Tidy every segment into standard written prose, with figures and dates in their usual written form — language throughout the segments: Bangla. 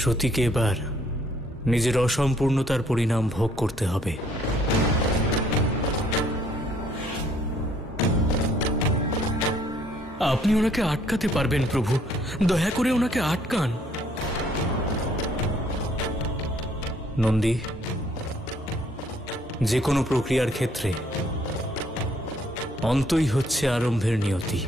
সতীকে এবার নিজের অসম্পূর্ণতার পরিণাম ভোগ করতে হবে। আপনি ওনাকে আটকাতে পারবেন প্রভু, দয়া করে ওনাকে আটকান। নন্দী, যে কোনো প্রক্রিয়ার ক্ষেত্রে অন্তই হচ্ছে আরম্ভের নিয়তি।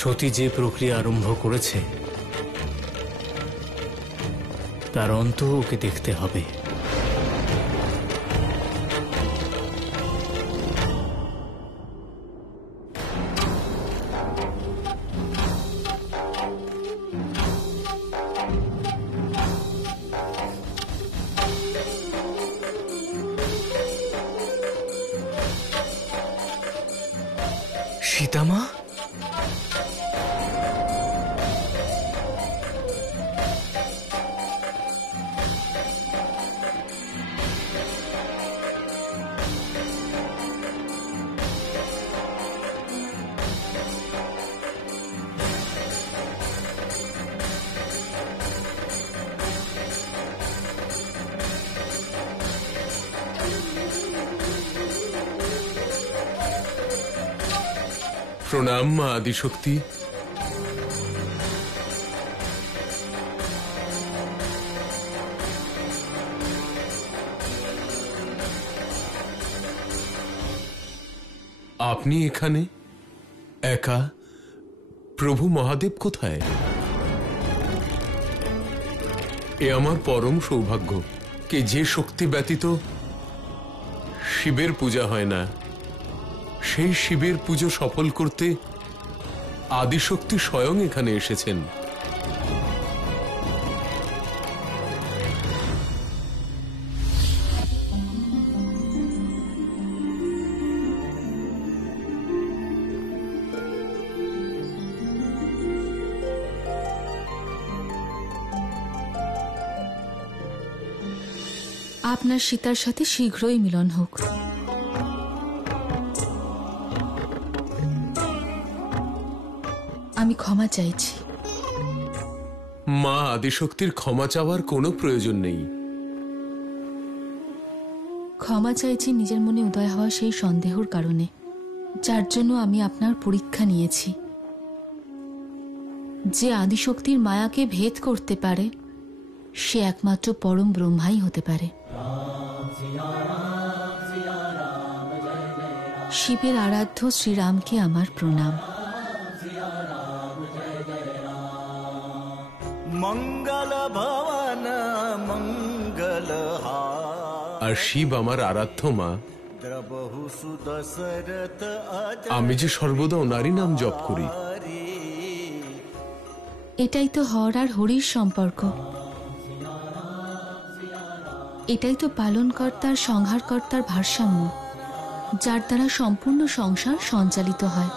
সতী যে প্রক্রিয়া আরম্ভ করেছে তার অন্ত ওকে দেখতে হবে। সীতামা, প্রণাম মা আদিশক্তি। আপনি এখানে একা? প্রভু মহাদেব কোথায়? এ আমার পরম সৌভাগ্য কে যে শক্তি ব্যতীত শিবের পূজা হয় না, সেই শিবের পুজো সফল করতে আদিশক্তি স্বয়ং এখানে এসেছেন। আপনার সীতার সাথে শীঘ্রই মিলন হোক। আমি ক্ষমা চাইছি। মা আদিশক্তির ক্ষমা চাওয়ার কোনো প্রয়োজন নেই। ক্ষমা চাইছি নিজের মনে উদয় হওয়া সেই সন্দেহর কারণে, যার জন্য আমি আপনার পরীক্ষা নিয়েছি। যে আদিশক্তির মায়াকে ভেদ করতে পারে সে একমাত্র পরম ব্রহ্মাই হতে পারে। শিবের আরাধ্য শ্রীরামকে আমার প্রণাম। মঙ্গল ভবন মঙ্গল। আর শিব আমার আরাধ্য মা। আমি যে সর্বদা ওনারই নাম জপ করি। এটাই তো হর আর হরির সম্পর্ক। এটাই তো পালনকর্তার সংহারকর্তার ভারসাম্য, যার দ্বারা সম্পূর্ণ সংসার সঞ্চালিত হয়।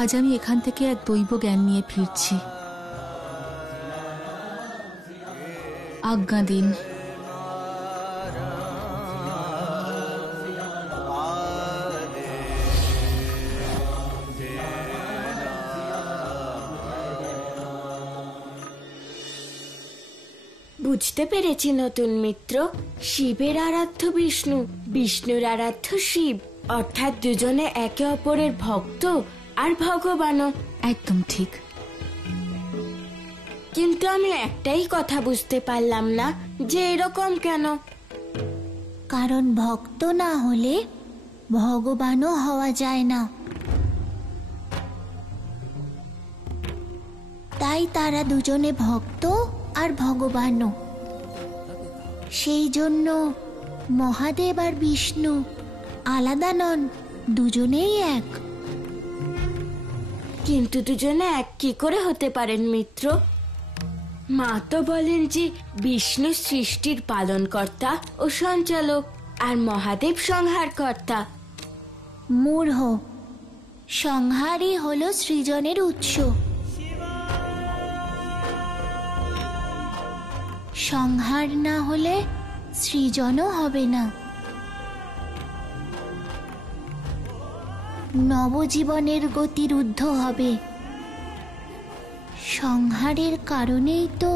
আজ আমি এখান থেকে এক দৈব জ্ঞান নিয়ে ফিরছি। আজ্ঞা দিন। বুঝতে পেরেছি নতুন মিত্র, শিবের আরাধ্য বিষ্ণু, বিষ্ণুর আরাধ্য শিব, অর্থাৎ দুজনে একে অপরের ভক্ত আর ভগবানও। একদম ঠিক। কিন্তু আমি একটাই কথা বুঝতে পারলাম না, যে এরকম কেন? কারণ ভক্ত না হলে ভগবানও হওয়া যায় না। তাই তারা দুজনে ভক্ত আর ভগবানও। সেই জন্য মহাদেব আর বিষ্ণু আলাদা নন, দুজনেই এক। কিন্তু দুজনে এক কি করে হতে পারেন মিত্র? মা তো বলেন যে বিষ্ণু সৃষ্টির পালনকর্তা ও সঞ্চালক, আর মহাদেব সংহারকর্তা। মূঢ়, সংহারই হলো সৃজনের উৎস। সংহার না হলে সৃজনও হবে না। নবজীবনের গতি রুদ্ধ হবে। সংহারের কারণেই তো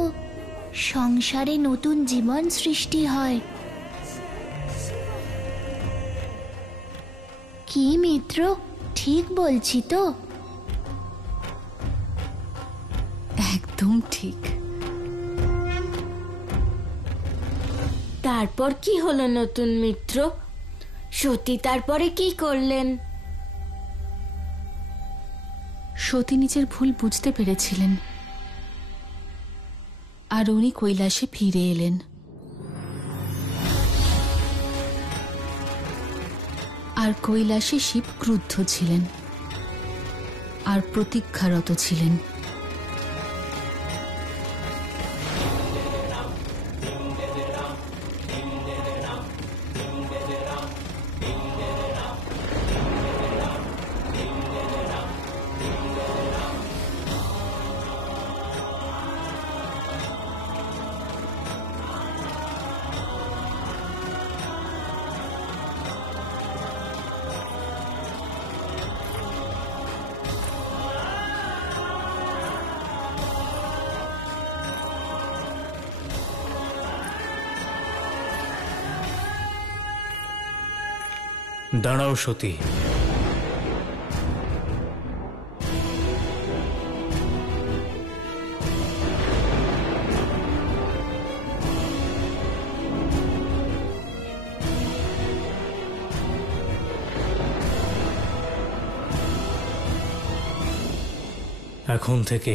সংসারে নতুন জীবন সৃষ্টি হয়। কি মিত্র, ঠিক বলছি তো? একদম ঠিক। তারপর কি হলো নতুন মিত্র? সতী তারপরে কি করলেন? সতী নিজের ভুল বুঝতে পেরেছিলেন, আর উনি কৈলাসে ফিরে এলেন। আর কৈলাসে শিব ক্রুদ্ধ ছিলেন আর প্রতীক্ষারত ছিলেন। দাঁড়াও সতী, এখন থেকে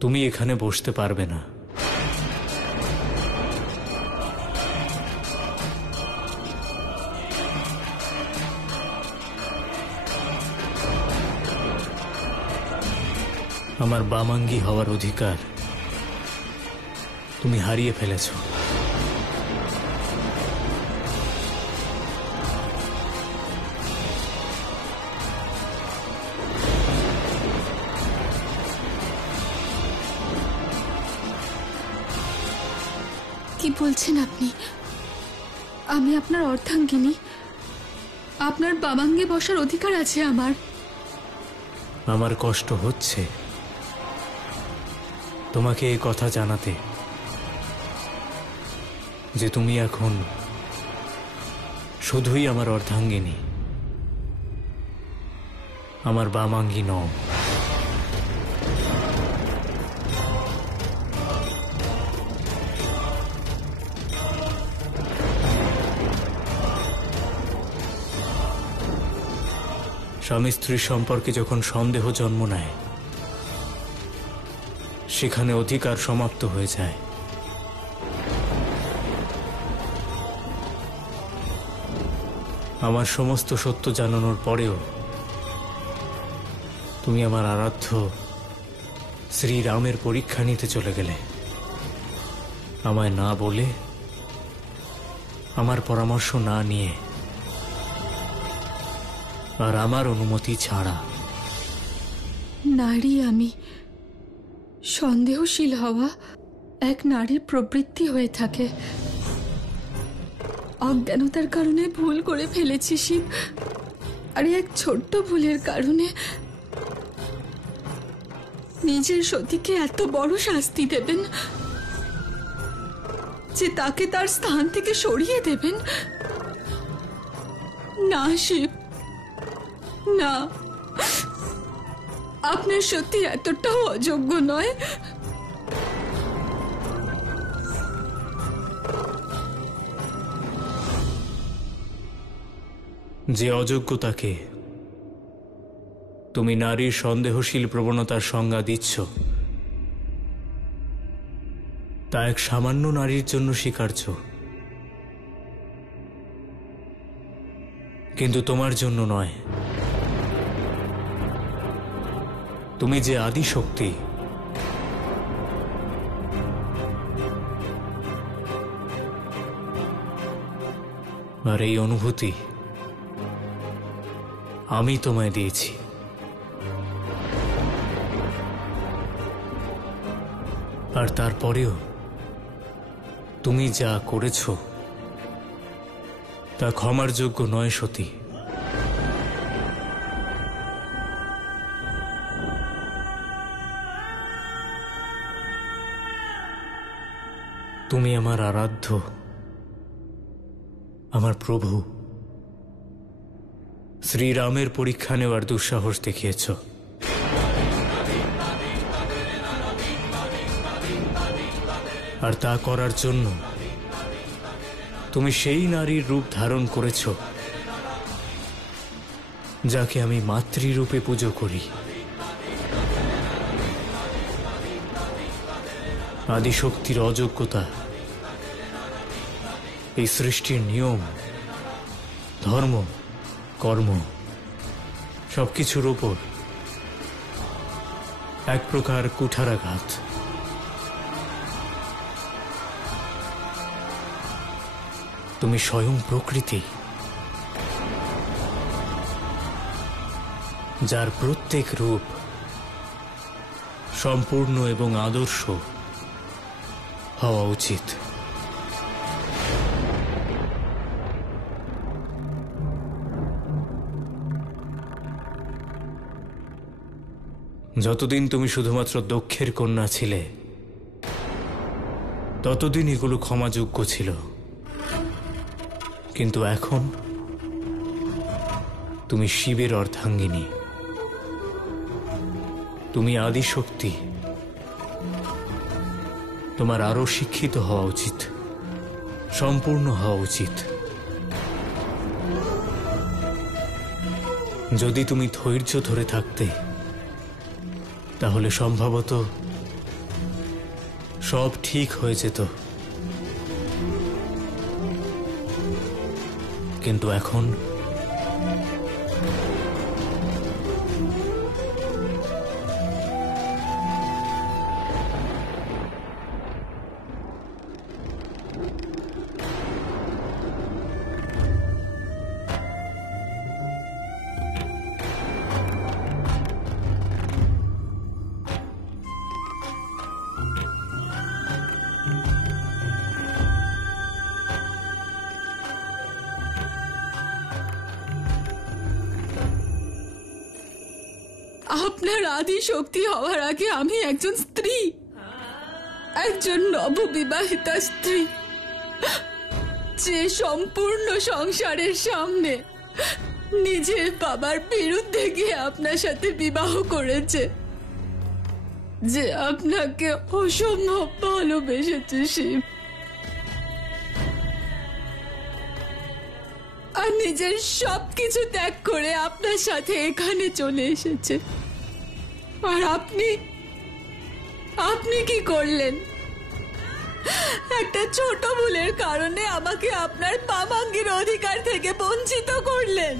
তুমি এখানে বসতে পারবে না। আমার বামাঙ্গী হওয়ার অধিকার তুমি হারিয়ে ফেলেছ। কি বলছেন আপনি? আমি আপনার অর্ধাঙ্গিনী, আপনার বামাঙ্গে বসার অধিকার আছে আমার। আমার কষ্ট হচ্ছে তোমাকে এই কথা জানাতে যে তুমি এখন শুধুই আমার অর্ধাঙ্গিনী, আমার বামাঙ্গী নও। স্বামী স্ত্রীর সম্পর্কে যখন সন্দেহ জন্ম নেয়, সেখানে অধিকার সমাপ্ত হয়ে যায়। আমার সমস্ত সত্য জানানোর পরেও তুমি আমার আরাধ্য শ্রীরামের পরীক্ষা নিতে চলে গেলে, আমায় না বলে, আমার পরামর্শ না নিয়ে, আর আমার অনুমতি ছাড়া। নারী আমি, সন্দেহশীল হওয়া এক নারীর প্রবৃত্তি হয়ে থাকে। অজ্ঞানতার কারণে ভুল করে ফেলেছি শিব, আর এক ছোট্ট ভুলের কারণে নিজের সতীকে এত বড় শাস্তি দেবেন যে তাকে তার স্থান থেকে সরিয়ে দেবেন? না শিব, না, আপনার সত্যি এতটাও অযোগ্য নয়। যে অযোগ্যতাকে তুমি নারীর সন্দেহশীল প্রবণতার সংজ্ঞা দিচ্ছ, তা এক সামান্য নারীর জন্য স্বীকার্য, কিন্তু তোমার জন্য নয়। তুমি যে আদি শক্তি, আর এই অনুভূতি আমি তোমায় দিয়েছি। আর তারপরেও তুমি যা করেছ তা ক্ষমার যোগ্য নয় সতী। তুমি আমার আরাধ্য, আমার প্রভু। শ্রীরামের পরীক্ষা নেওয়ার দুঃসাহস দেখিয়েছ। আর তা করার জন্য তুমি সেই নারীর রূপ ধারণ করেছ যাকে আমি মাতৃরূপে পুজো করি। আদিশক্তির অযোগ্যতা, এই সৃষ্টির নিয়ম, ধর্ম, কর্ম সবকিছুর ওপর এক প্রকার কুঠারাঘাত। তুমি স্বয়ং প্রকৃতি, যার প্রত্যেক রূপ সম্পূর্ণ এবং আদর্শ হওয়া উচিত। যতদিন তুমি শুধুমাত্র দক্ষের কন্যা ছিলে, ততদিন এগুলো ক্ষমাযোগ্য ছিল। কিন্তু এখন তুমি শিবের অর্ধাঙ্গিনী, তুমি আদিশক্তি। তোমার আরো শিক্ষিত হওয়া উচিত, সম্পূর্ণ হওয়া উচিত। যদি তুমি ধৈর্য ধরে থাকতে, তাহলে সম্ভবত সব ঠিক হয়ে যেত। কিন্তু এখন আপনার আদি শক্তি হওয়ার আগে আমি একজন স্ত্রী, একজন নববিবাহিতা স্ত্রী, যে সম্পূর্ণ সংসারের সামনে নিজের বাবার বিরুদ্ধে গিয়ে আপনার সাথে বিবাহ করেছে, যে আপনাকে অসম্ভব ভালোবেসেছে শিব, আর নিজের সবকিছু ত্যাগ করে আপনার সাথে এখানে চলে এসেছে। আর আপনি কি করলেন? একটা ছোট ভুলের কারণে আমাকে আপনার বামাঙ্গির অধিকার থেকে বঞ্চিত করলেন।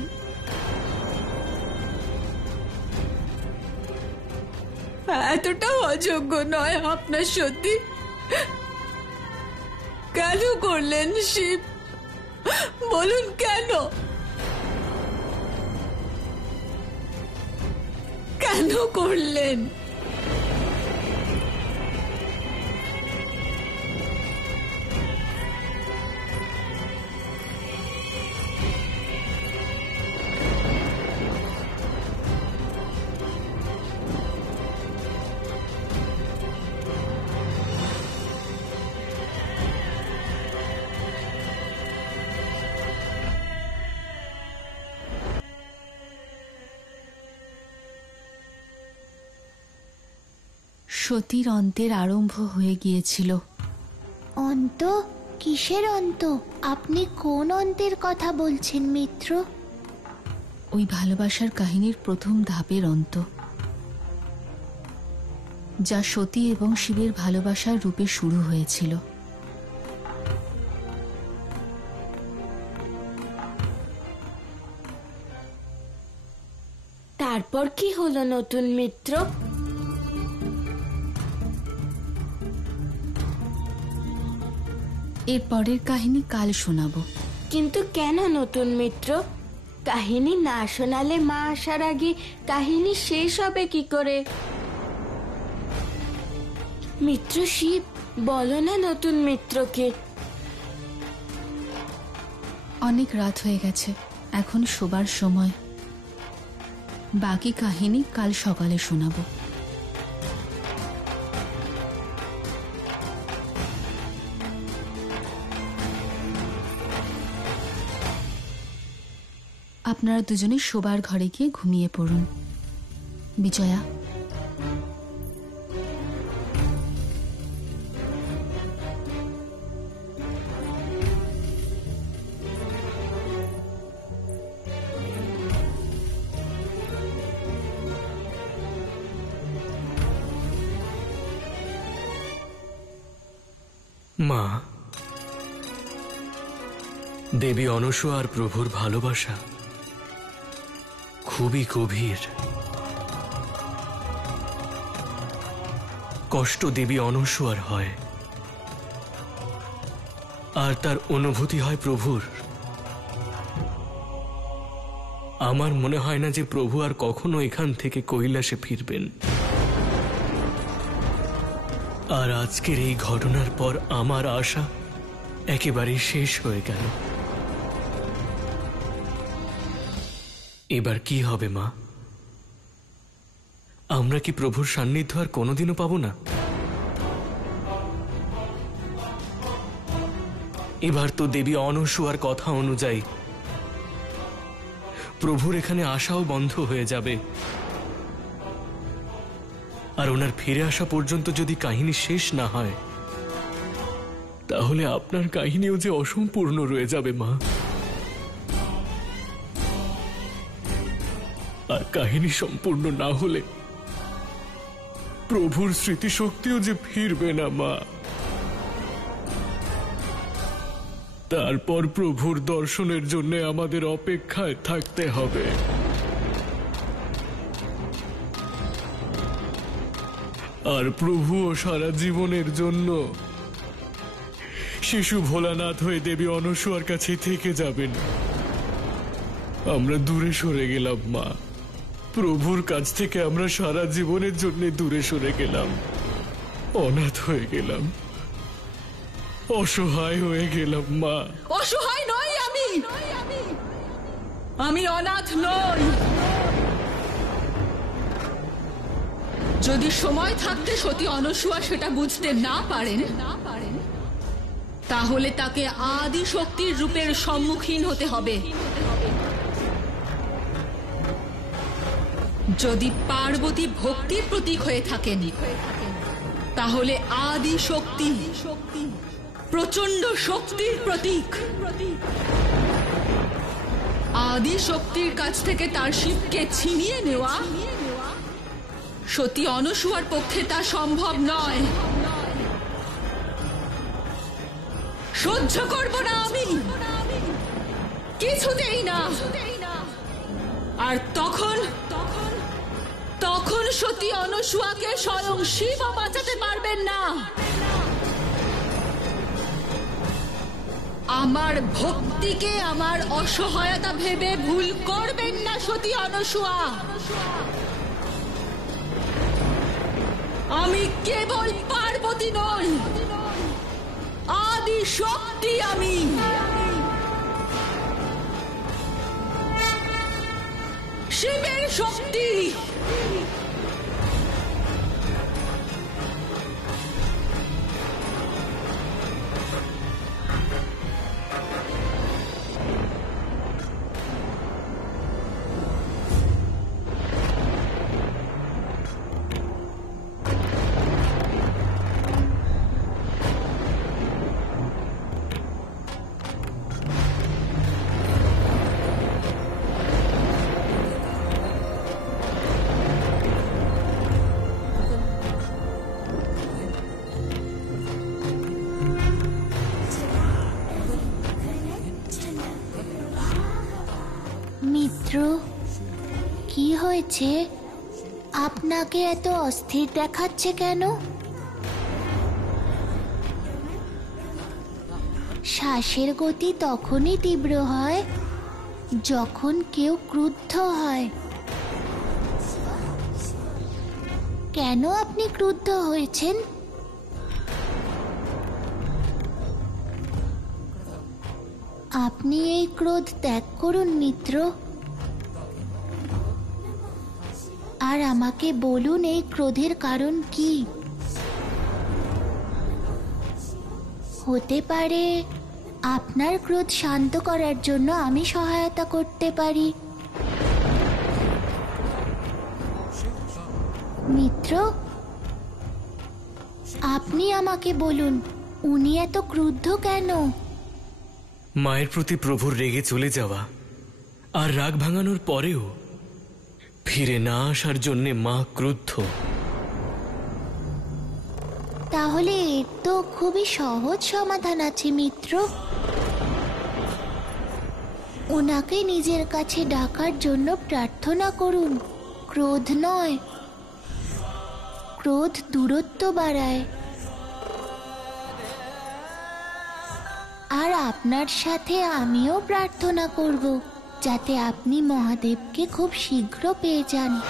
এতটাও অযোগ্য নয় আপনার সত্যি? কেন করলেন শিব? বলুন কেন? কেন করলেন? সতীর অন্তের আরম্ভ হয়ে গিয়েছিল। অন্ত? কিসের অন্ত? আপনি কোন অন্তের কথা বলছেন মিত্র? ওই ভালোবাসার কাহিনীর প্রথম ধাপের অন্ত, যা সতী এবং শিবের ভালোবাসার রূপে শুরু হয়েছিল। তারপর কি হলো নতুন মিত্র? এর পরের কাহিনী কাল শোনাবো। কিন্তু কেন নতুন মিত্র? কাহিনী না শোনালে মা আসার আগে কাহিনী শেষ হবে কি করে? মিত্র শিব, বলো না নতুন মিত্রকে। অনেক রাত হয়ে গেছে, এখন শোবার সময়। বাকি কাহিনী কাল সকালে শোনাবো। আপনারা দুজনে শোবার ঘরে গিয়ে ঘুমিয়ে পড়ুন। বিজয়া, মা, দেবী অনসূয়া আর প্রভুর ভালোবাসা খুবই গভীর। কষ্ট দেবী অনসূয়ার হয়, আর তার অনুভূতি হয় প্রভুর। আমার মনে হয় না যে প্রভু আর কখনো এখান থেকে কৈলাসে ফিরবেন। আর আজকের এই ঘটনার পর আমার আশা একেবারে শেষ হয়ে গেল। এবার কি হবে মা? আমরা কি প্রভুর সান্নিধ্য আর কোনোদিনও পাবো না? এবার তো দেবী অনসূয়ার কথা অনুযায়ী প্রভুর এখানে আসাও বন্ধ হয়ে যাবে। আর ওনার ফিরে আসা পর্যন্ত যদি কাহিনী শেষ না হয়, তাহলে আপনার কাহিনীও যে অসম্পূর্ণ রয়ে যাবে মা। আর কাহিনী সম্পূর্ণ না হলে প্রভুর স্মৃতিশক্তিও যে ফিরবে না মা। তারপর প্রভুর দর্শনের জন্য আমাদের অপেক্ষায় থাকতে হবে। আর প্রভুও সারা জীবনের জন্য শিশু ভোলানাথ হয়ে দেবী অনসূয়ার কাছে থেকে যাবেন। আমরা দূরে সরে গেলাম মা, প্রভুর কাছ থেকে আমরা সারা জীবনের জন্য দূরে সরে গেলাম, অনাথ হয়ে গেলাম, অসহায় হয়ে গেলাম মা। অসহায় নই আমি, আমি অনাথ নই। যদি সময় থাকতে সতী অনসূয়া সেটা বুঝতে না পারেন, তাহলে তাকে আদি শক্তির রূপের সম্মুখীন হতে হবে। যদি পার্বতী ভক্তির প্রতীক হয়ে থাকেন, তাহলে আদি শক্তি প্রচন্ড শক্তির প্রতীক। আদি শক্তির কাছ থেকে তার শিবকে ছিনিয়ে নেওয়া সতী অনসূয়ার পক্ষে তা সম্ভব নয়। সহ্য করব না আমি, কিছুতেই না। আর তখন সতী অনসূয়াকে স্বয়ং শিব বাঁচাতে পারবেন না। আমার ভক্তিকে আমার অসহায়তা ভেবে ভুল করবেন না সতী অনসূয়া। আমি কেবল পার্বতী নই, আদি শক্তি আমি। শিবের শক্তি। মিত্র, কি হয়েছে? আপনাকে এত অস্থির দেখাচ্ছে কেন? শ্বাসের গতি তখনই তীব্র হয় যখন কেউ ক্রুদ্ধ হয়। কেন আপনি ক্রুদ্ধ হয়েছেন? আপনি এই ক্রোধ ত্যাগ করুন মিত্র, আর আমাকে বলুন এই ক্রোধের কারণ কি। হতে পারে আপনার ক্রোধ শান্ত করার জন্য আমি সহায়তা করতে পারি। মিত্র, আপনি আমাকে বলুন, উনি এত ক্রুদ্ধ কেন? মায়ের প্রতি প্রভুর রেগে চলে যাওয়া আর রাগ ভাঙানোর পরেও ফিরে না আসার জন্যে মা ক্রুদ্ধ। তাহলে এর তো খুবই সহজ সমাধান আছে মিত্র। ওনাকে নিজের কাছে ডাকার জন্য প্রার্থনা করুন। ক্রোধ নয়, ক্রোধ দূরত্ব বাড়ায়। আর আপনার সাথে আমিও প্রার্থনা করব, যাতে আপনি মহাদেবকে খুব শীঘ্র পেয়ে যান।